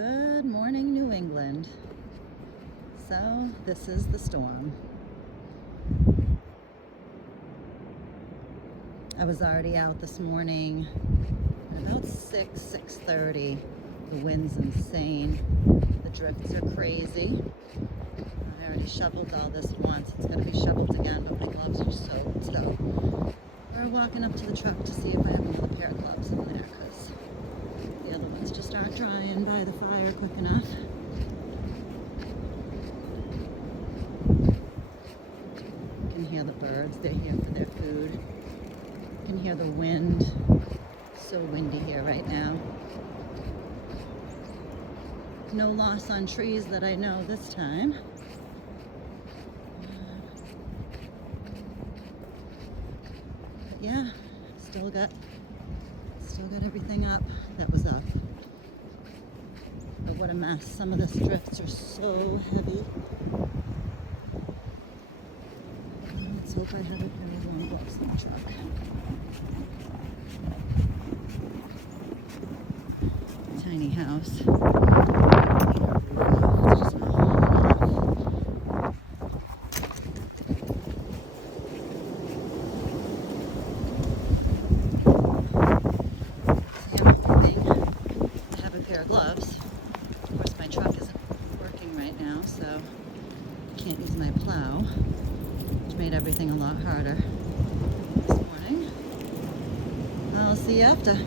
Good morning, New England. So this is the storm. I was already out this morning at about 6:30. The wind's insane. The drifts are crazy. I already shoveled all this once. It's going to be shoveled again, but my gloves are soaked. So we're walking up to the truck to see if I have another pair of gloves in there, because the other ones just aren't drying by the fire quick enough. You can hear the birds. They're here for their food. You can hear the wind. So windy here right now. No loss on trees that I know this time. But yeah, still got everything up that was up. But what a mess. Some of the drifts are so heavy. Let's hope I have a pair of warm gloves in the truck. Tiny house. It's just not hot enough. See, I'm hoping to have a pair of gloves. Of course, my truck isn't working right now, so I can't use my plow, which made everything a lot harder this morning. I'll see you after.